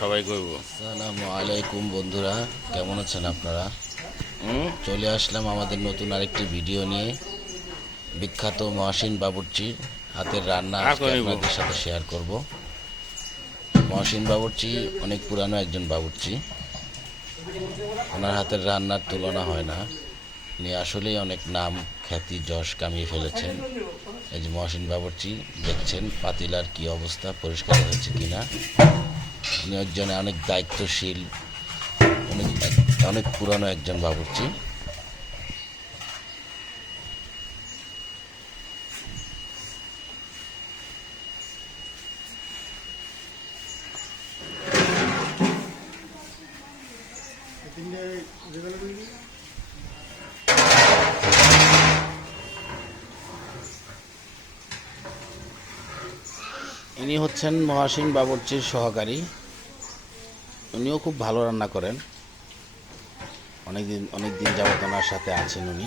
সবাই করব। আসসালামু আলাইকুম বন্ধুরা, কেমন আছেন আপনারা? চলে আসলাম আমাদের নতুন আরেকটি ভিডিও নিয়ে। বিখ্যাত মহসিন বাবুর্চির হাতের রান্না আজকে আপনাদের সাথে শেয়ার করব। মহসিন বাবুর্চি অনেক পুরানো একজন বাবুর্চি। ওনার হাতের রান্নার তুলনা হয় না। উনি আসলেই অনেক নাম খ্যাতি যশ কামিয়ে ফেলেছেন। এই যে মহসিন বাবুর্চি দেখছেন পাতিলার কি অবস্থা, পরিষ্কার হয়েছে কিনা। উনি একজন অনেক দায়িত্বশীল, অনেক অনেক পুরানো একজন বাবুর্চি। ইনি হচ্ছেন মহসিন বাবুর্চির সহকারী। উনিও খুব ভালো রান্না করেন। অনেক দিন যাবত ওনার সাথে আছেন উনি।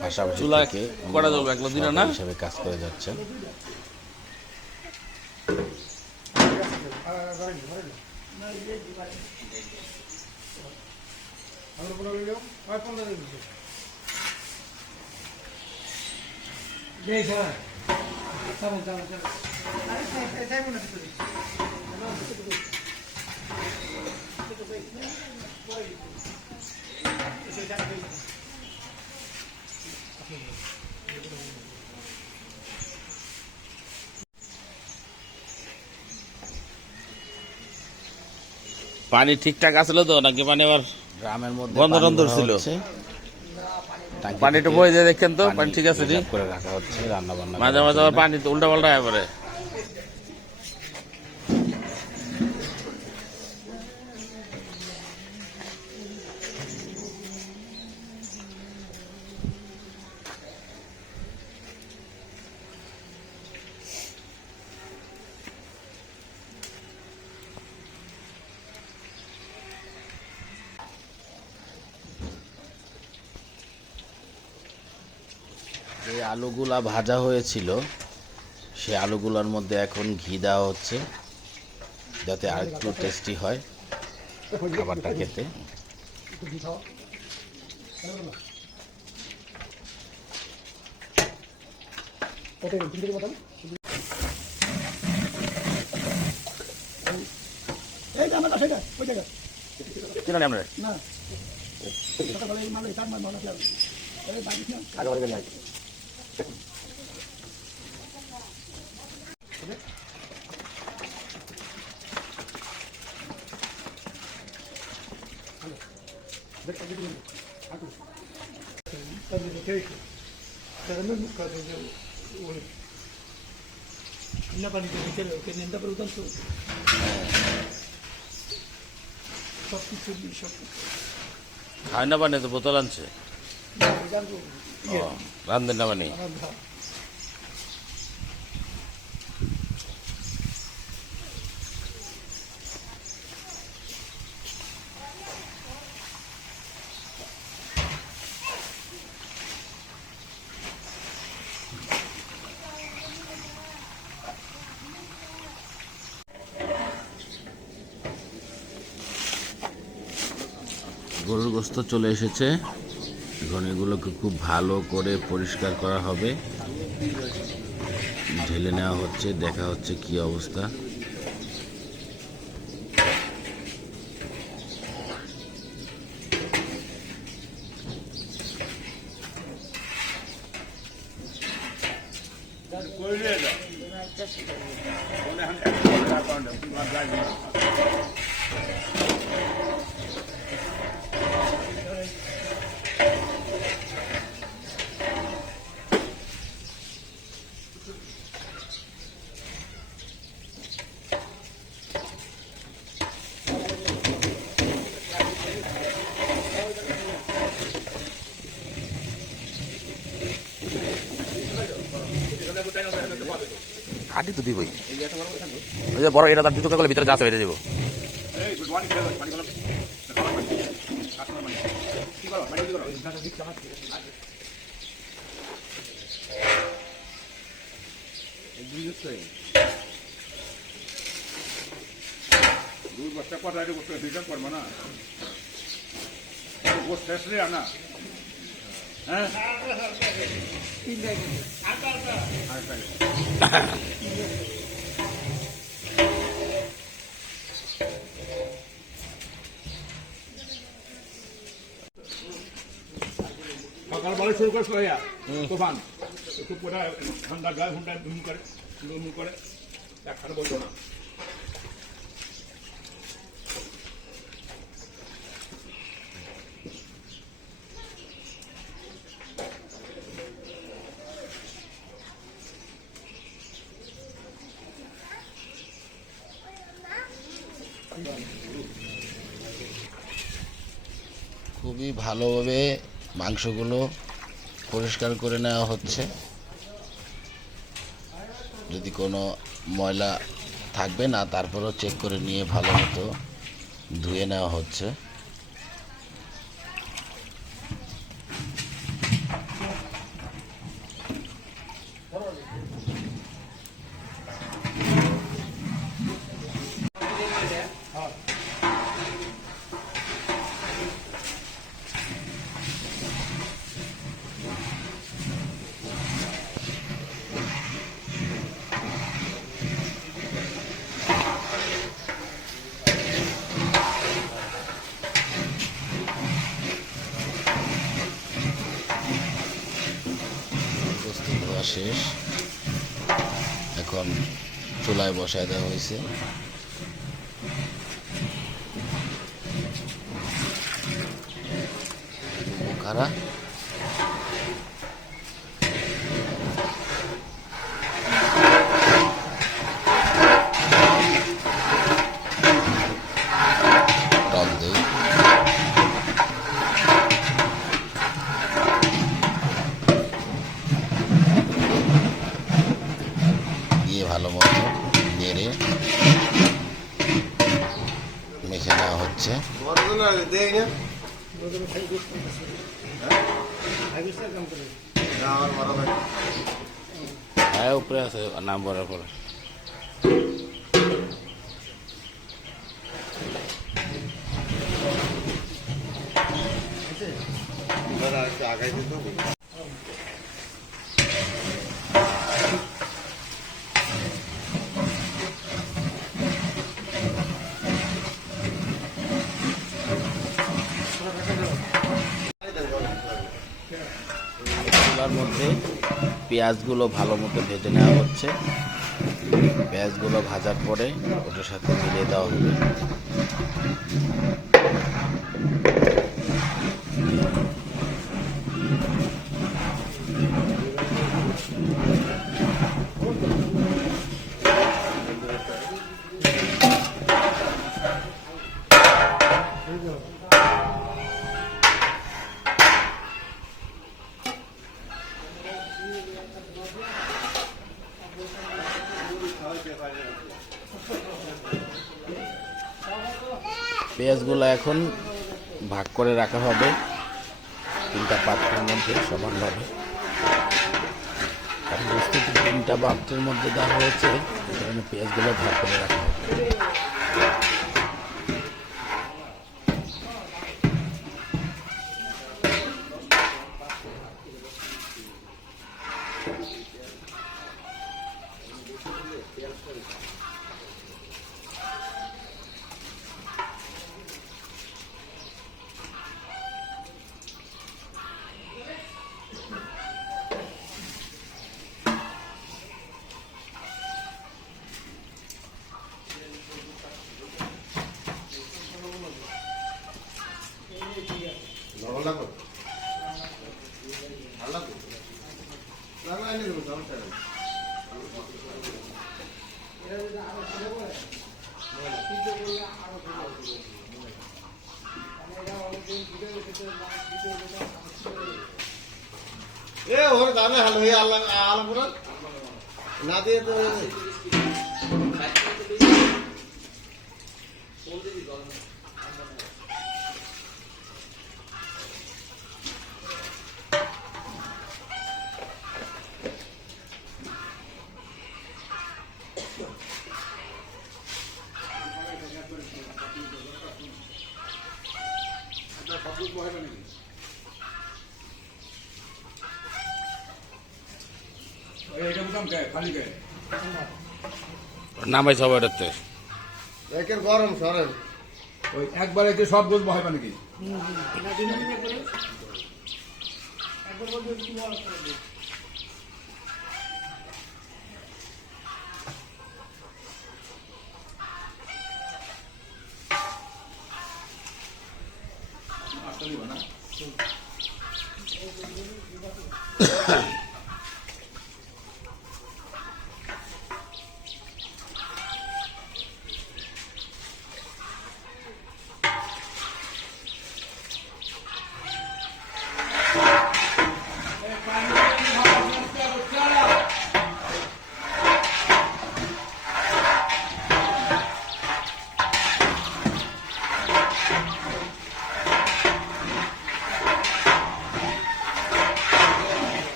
পাশাপাশি থেকে হিসাবে কাজ করে যাচ্ছেন। পানি ঠিকঠাক আসলো তো নাকি পানি আবার গ্রামের মধ্যে বন্ধ টন্ধ ছিল? পানিটা বয়ে যায় দেখেন তো, পানি ঠিক আছে করে রাখা হচ্ছে রান্না বান্না। মাঝে মাঝে আবার পানি তো উল্টা পাল্টা হয়ে পড়ে। যে আলুগুলা ভাজা হয়েছিল সেই আলুগুলোর মধ্যে এখন ঘি দেওয়া হচ্ছে, যাতে আর একটু টেস্টি হয় খাবারটা খেতে। খায় না পানি তো বোতল আনছে, রান্ধেন না পানি। গরুর গোশত চলে এসেছে। এখন এগুলোকে খুব ভালো করে পরিষ্কার করা হবে, ঢেলে নেওয়া হচ্ছে, দেখা হচ্ছে কি অবস্থা। কাটি তো দিবই, ওই যে বড় এটা তার দুটো করলে ভিতরে যা আছে এটা দিব। দুধ বস্তা কটাই বসতে হিসাব করবো না গোস শেষ রে আনা হ্যাঁ সকালবেলা শুরু করে সোয়া তুফান একটু পুরা ঠান্ডা গায়ে হুন্ডা ধুম করে একখানে বলতো না খুবই ভালোভাবে মাংসগুলো পরিষ্কার করে নেওয়া হচ্ছে। যদি কোনো ময়লা থাকবে না তারপরেও চেক করে নিয়ে ভালো মতো ধুয়ে নেওয়া হচ্ছে। প্রস্তুত হওয়া শেষ, এখন চুলায় বসায় দেওয়া হয়েছে। খারা টক দই দিয়ে ভালো মতো নেড়ে মেখে নেওয়া হচ্ছে। হ্যাঁ উপরে আছে নাম বলার পরে চুলার মধ্যে পেঁয়াজগুলো ভালো মতো ভেজে নেওয়া হচ্ছে। পেঁয়াজগুলো ভাজার পরে ওটার সাথে মিলিয়ে দেওয়া হবে। পেঁয়াজগুলো এখন ভাগ করে রাখা হবে তিনটা পাত্রের মধ্যে সমানভাবে। বস্তুটি তিনটা পাত্রের মধ্যে দেওয়া হয়েছে, এই কারণে পেঁয়াজগুলো ভাগ করে রাখা হবে। এ ওর দামে হাল হয়ে আল্লাহ আলমপুরা না দিয়ে তো এটা বুঝলাম কে খালি কে নামাই সব এটাতে একের গরম সরেন ওই একবারে যে সব গোছ বহাইবা নাকি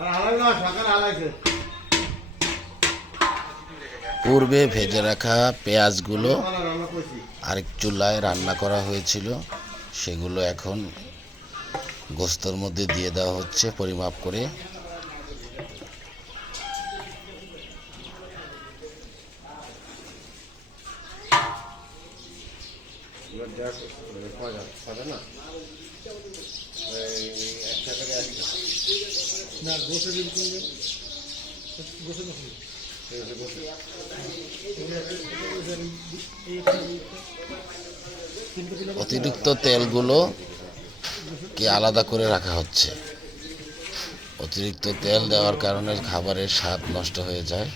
আর হালাই না সকালে হালাইছে পূর্বে ভেজে রাখা পেঁয়াজগুলো রান্না করছি আরেক চুলায় রান্না করা হয়েছিল, সেগুলো এখন গোস্তর মধ্যে দিয়ে দেওয়া হচ্ছে পরিমাপ করে। না একটা করে আসছে না গোসে অতিরিক্ত তেলগুলো কি আলাদা করে রাখা হচ্ছে। অতিরিক্ত তেল দেওয়ার কারণে খাবারের স্বাদ নষ্ট হয়ে যায়,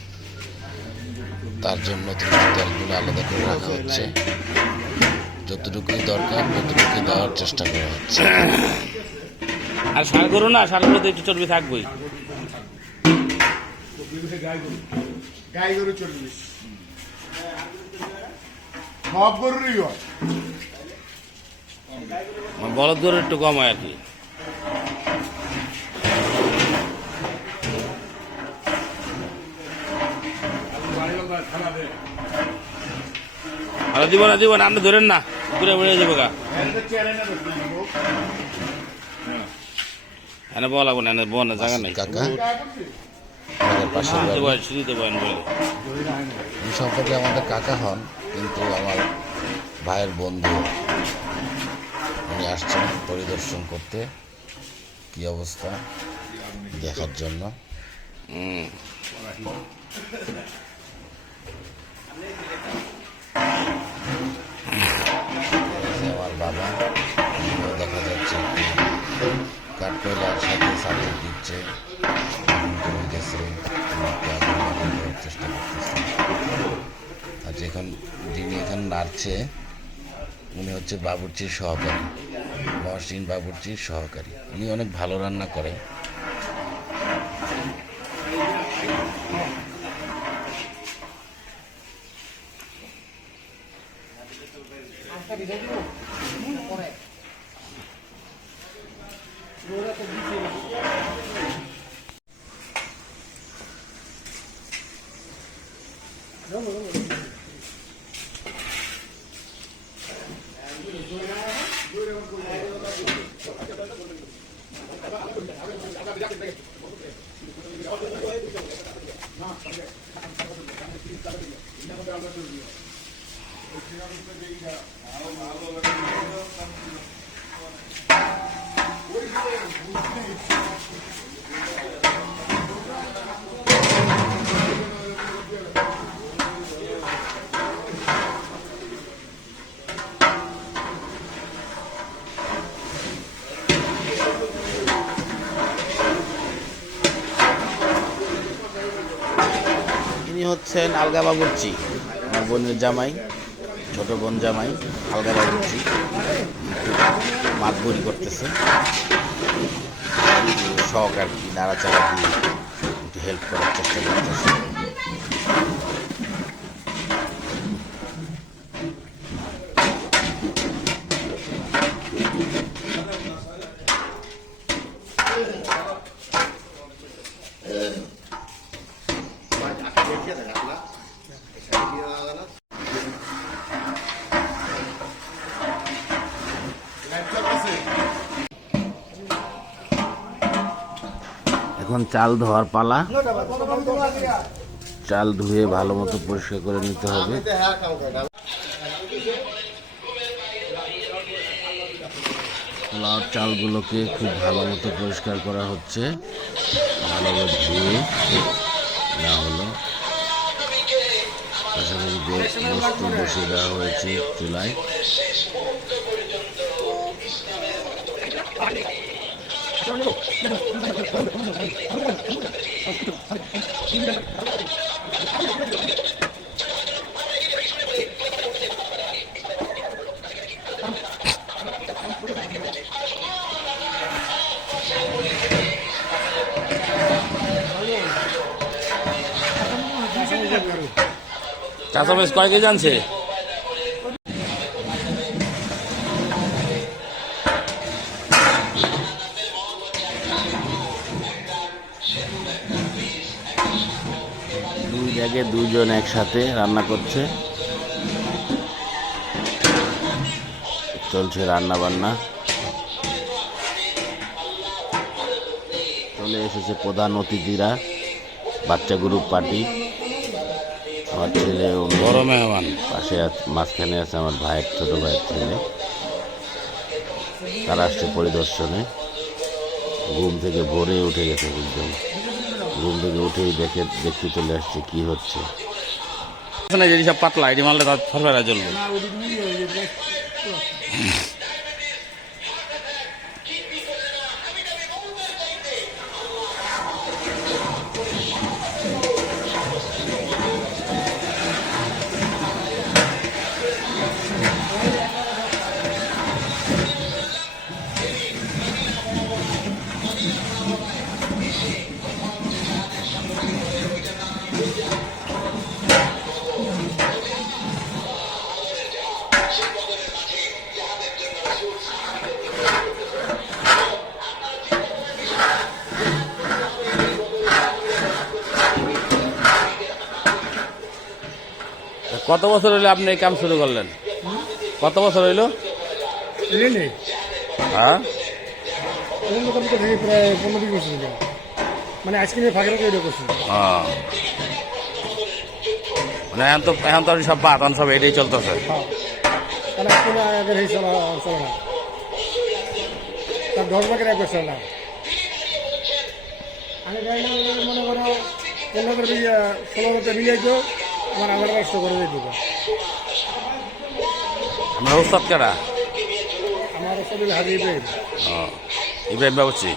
তার জন্য অতিরিক্ত তেলগুলো আলাদা করে রাখা হচ্ছে। যতটুকুই দরকার ততটুকুই দেওয়ার চেষ্টা করা হচ্ছে। আর সার গরু না, সার গরুতে একটু চর্বি থাকবেই। গাই গরু 40 সব গরুরই হয় বলদ গরু একটু কম হয় আর কি। আর দিব না আপনি ধরেন না, ঘুরে বেড়ে যাবো গা। এনে বলা লাগবো না, এনে বনে জায়গা নেই। কাকা আমাদের পাশের বাড়ি, শুধুতে বলেন বলে এই সম্পর্কে আমাদের কাকা হন, কিন্তু আমার ভাইয়ের বন্ধু। উনি আসছেন পরিদর্শন করতে কি অবস্থা দেখার জন্য। আমার বাবা দেখা যাচ্ছে কাঠকয়লার সাথে সাপোর্ট দিচ্ছে, চেষ্টা করতেছে। আর যেখান যিনি এখানে নাড়ছে উনি হচ্ছে বাবুর্চির সহকারী, মহসিন বাবুর্চির সহকারী। উনি অনেক ভালো রান্না করে। ইনি হচ্ছেন আলগা বাবুর্চি, আমার বোনের জামাই, ছোট বোন জামাই আলগা বাবুর্চি। মাতবরি করতেছে, শখ আর কি, নাড়াচাড়া দিয়ে একটু হেল্প করার চেষ্টা করতেছে। এখন চাল ধোয়ার পালা। চাল ধুয়ে ভালো মতো পরিষ্কার করে নিতে হবে। পোলাওর চালগুলোকে খুব ভালো মতো পরিষ্কার করা হচ্ছে, ভালোভাবে ধুয়ে না হলো। পাশাপাশি বস্তু বসিয়ে দেওয়া হয়েছে চুলায়। কাঁচামরিচ কয় কেজি আনছে? দুই জায়গায় দুজন একসাথে রান্না করছে, চলছে রান্না বান্না। চলে এসেছে প্রধান অতিথিরা, বাচ্চা গ্রুপ পার্টি। আমার ছেলে ও বড় মেহমান পাশে মাঝখানে আছে আমার ভাইয়ের ছোট ভাইয়ের ছেলে, তারা আসছে পরিদর্শনে। ঘুম থেকে ভোরে উঠে গেছে, একদম ঘুম থেকে উঠেই দেখতে চলে আসছে কি হচ্ছে। সব পাতলা এটি মারলে তার ফরফেরা জ্বলবে। কত বছর হইলো আপনি এই কাম শুরু করলেন? কত বছর হইলো? হ্যাঁ, প্রায় 15-20 বছর হলো। মানে আইসক্রিমের ফাঁকে তৈরি করছি। মানে এখন তো সব বাদ, সব এটাই চলতেছে। কারণ আইসক্রিম আগের এই চলে না, তার 10 ভাগের 1 বছর না। আমি মনে করো 15-16 মিলিয়ে তো আমার কষ্ট করে দিত। আমরা উস্তাদ কারা? আমার সব হাজির ইব্রাহিম বাবুচি।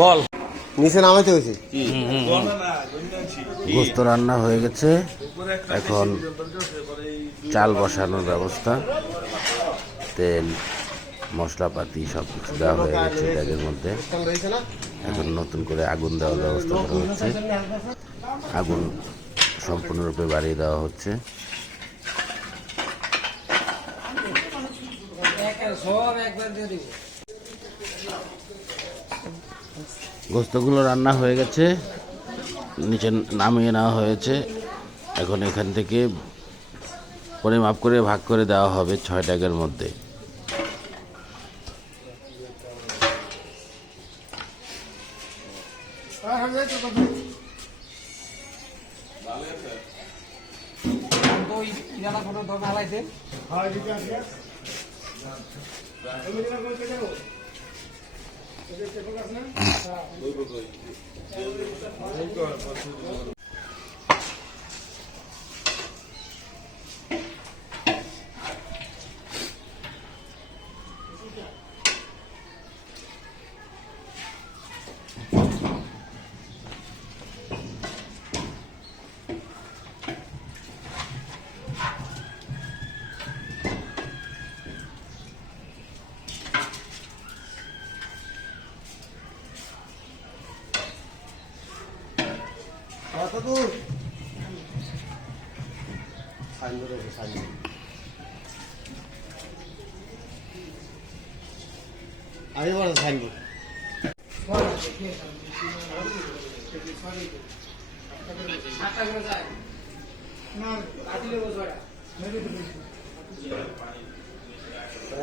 বল। নিচে নামাইতে হয়েছে। গোস্ত রান্না হয়ে গেছে, এখন চাল বসানোর ব্যবস্থা। তেল মশলাপাতি সব কিছু দেওয়া হয়ে গেছে ব্যাগের মধ্যে। এখন নতুন করে আগুন দেওয়ার ব্যবস্থা করা হচ্ছে। আগুন সম্পূর্ণরূপে বাড়িয়ে দেওয়া হচ্ছে। গোস্তগুলো রান্না হয়ে গেছে, নিচে নামিয়ে নেওয়া হয়েছে। এখন এখান থেকে পরিমাপ করে ভাগ করে দেওয়া হবে 6 ট্যাগের মধ্যে। দূর সাইনবোর্ড আছে সাইনবোর্ড আগে বড় সাইনবোর্ড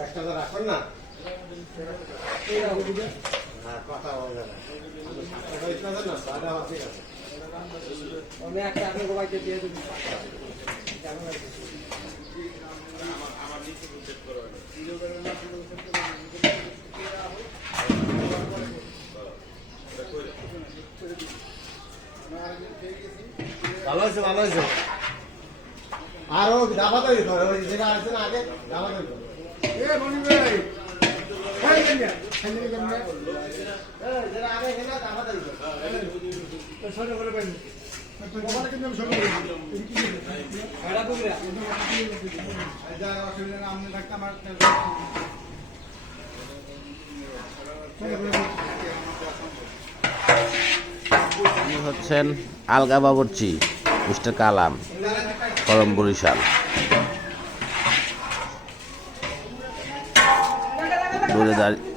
একটা রাখুন না হ্যাঁ কথা বলা যাবে না সাদা ঠিক আছে ভালো হয়েছে ভালো হয়েছে আর ও দাবা তৈরি করে ওই যেটা আছে না আগে দাবা তৈরি করে যেটা আগে গেলে দাবা তৈরি করে উনি হচ্ছেন আলগা বাবুর্চি মিস্টার কালাম, করম বরিশাল। দূরে দাঁড়িয়ে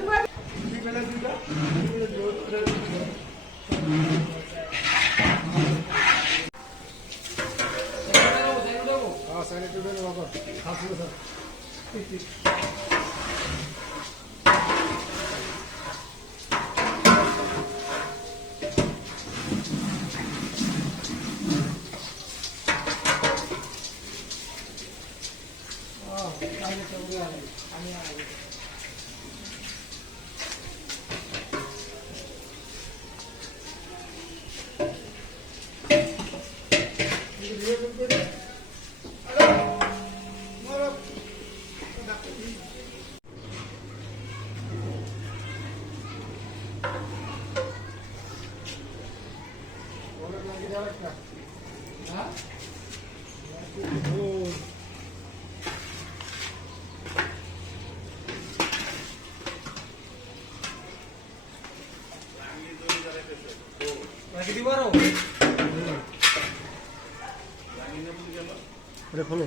খোলো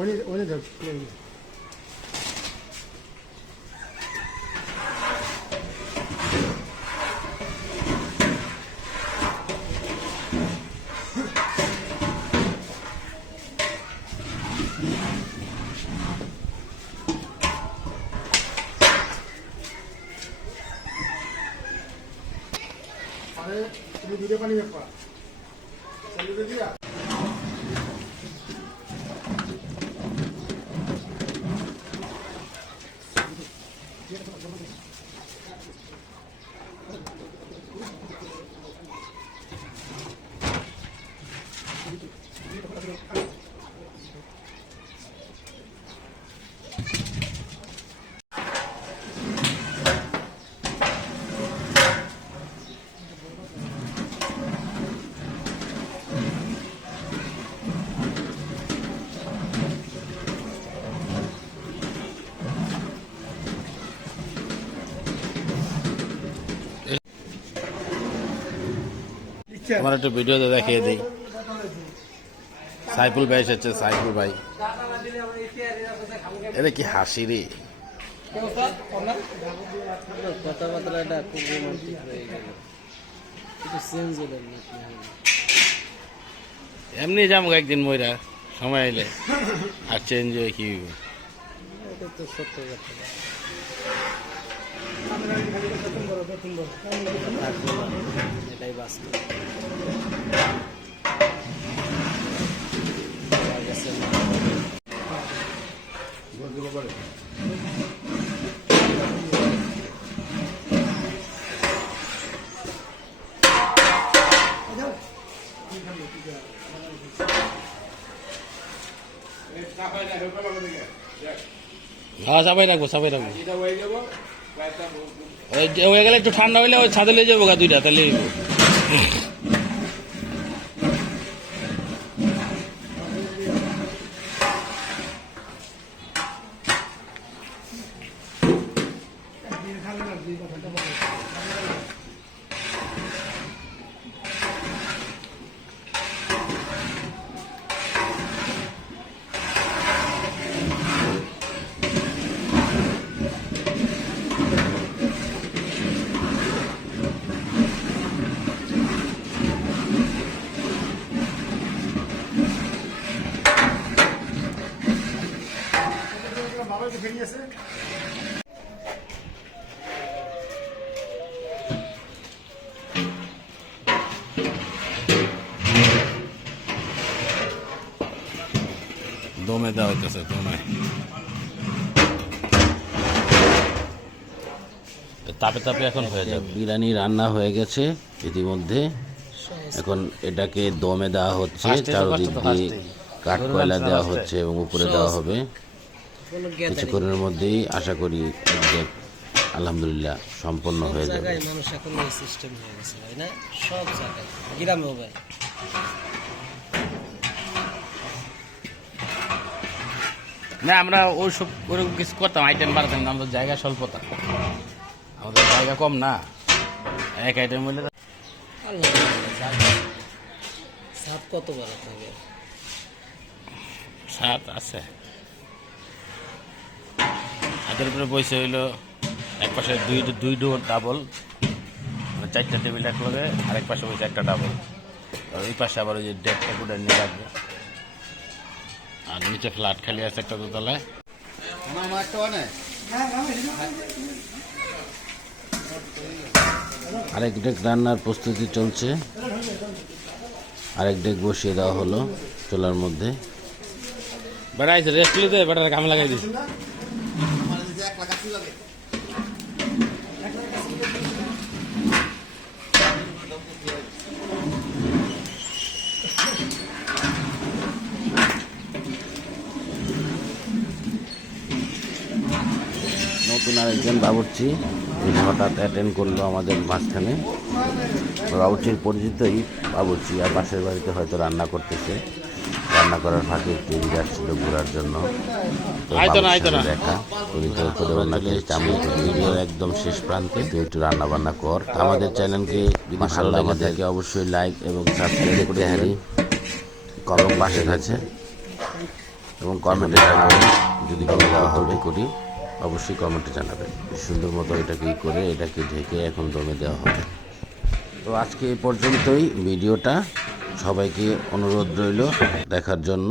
অনেক যাও আরে তুমি দুধে পানি ব্যাপার চালু দিয়া আমার একটু ভিডিওতে দেখিয়ে দিই। সাইফুল ভাই এসেছে, সাইফুল ভাই। এটা কি হাসি রে! কথাবার্তাটা খুব রোমান্টিক হয়ে গেল, একটু চেঞ্জ হলেন না? এমনি যাবো একদিন ময়রা সময় এলে, আর চেঞ্জ হয়ে কি হইব? এটা তো সত্য কথা। এটাই বাস্তব। হ্যাঁ, সবাই রাখবো, সবাই রাখবো। হয়ে গেলে একটু ঠান্ডা হইলে ওই ছাদে লিয়ে যাবো গা দুইটা, তাহলে দমে দেওয়া হইতেছে দমে তাপে তাপে এখন হয়ে যাবে। বিরিয়ানি রান্না হয়ে গেছে ইতিমধ্যে। এখন এটাকে দমে দেওয়া হচ্ছে, চারদিক দিয়ে কাঠ কয়লা দেওয়া হচ্ছে এবং উপরে দেওয়া হবে। কোনো গ্যাদারিং কিছুক্ষণের মধ্যেই আশা করি একদম আলহামদুলিল্লাহ সম্পন্ন হয়ে যাবে। জায়গায় মানুষ এখন এই সিস্টেম হয়ে গেছে ভাই না, সব জায়গায় গ্রামেও ভাই। না আমরা ওইসব ওরকম কিছু করতাম, আইটেম বাড়াতাম না, আমাদের জায়গা স্বল্পতা, আমাদের জায়গা কম না, এক আইটেম হইলে আলহামদুলিল্লাহ জায়গা সাত কত বড় থাকে। সাত আছে। হাতের উপরে বসে হইলো এক পাশে দুই ডোর ডাবল, মানে 4টা টেবিল এক লগে, আরেক পাশে বসে একটা ডাবল, আর ওই পাশে আবার ওই যে ডেকটা গুলো নিয়ে রাখবে। আর নিচে ফ্ল্যাট খালি আছে একটা দোতলায়। আরেক ডেক রান্নার প্রস্তুতি চলছে, আরেক ডেক বসিয়ে দেওয়া হলো চুলার মধ্যে। বেড়াইছে রেস্ট লিতে বেটার কামে লাগাই দিছে। নতুন আরেকজন বাবুর্চি তিনি হঠাৎ অ্যাটেন্ড করলো আমাদের মাঝখানে। বাবুর্চির পরিচিতই বাবুর্চি, আর পাশের বাড়িতে হয়তো রান্না করতেছে। রান্না করার ফাঁকে একটু এদিকে আসছিল ঘোরার জন্য। তো বাবুর্চির সাথে দেখা পরিচয় করে ওনাকে ভিডিওর একদম শেষ প্রান্তে তুই একটু রান্না বান্না কর। আমাদের চ্যানেলকে যদি ভালো লাগে থাকে অবশ্যই লাইক এবং সাবস্ক্রাইব করতে হারি, কমেন্ট পাশে আছে এবং কমেন্টে জানাবেন যদি কোনো দেওয়া হবে করি, অবশ্যই কমেন্টে জানাবেন। সুন্দর মতো এটাকে করে এটাকে ঢেকে এখন দমে দেওয়া হবে। তো আজকে এই পর্যন্তই ভিডিওটা, সবাইকে অনুরোধ রইল দেখার জন্য।